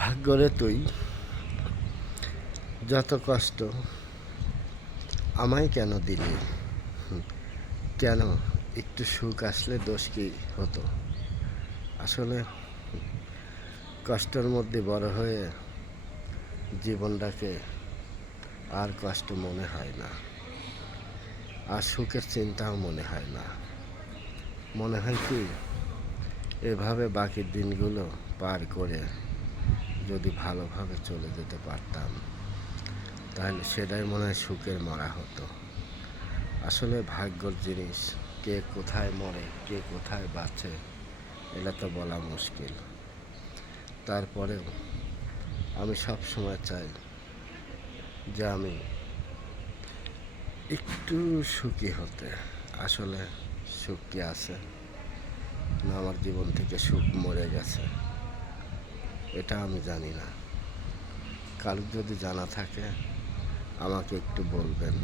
ভাগ্যরে তুই যত কষ্ট আমায় কেন দিলি? কেন একটু সুখ আসলে দোষ কি হতো? আসলে কষ্টের মধ্যে বড় হয়ে জীবনটাকে আর কষ্ট মনে হয় না, আর সুখের চিন্তাও মনে হয় না। মনে হয় কি, এভাবে বাকি দিনগুলো পার করে যদি ভালোভাবে চলে যেতে পারতাম, তাহলে সেটাই মনে হয় সুখের মরা হতো। আসলে ভাগ্যর জিনিস, কে কোথায় মরে কে কোথায় বাঁচে এটা তো বলা মুশকিল। তারপরেও আমি সব সময় চাই যে আমি একটু সুখী হতে। আসলে সুখ কি আছে, না আমার জীবন থেকে সুখ মরে গেছে, এটা আমি জানি না। কারো যদি জানা থাকে আমাকে একটু বলবেন।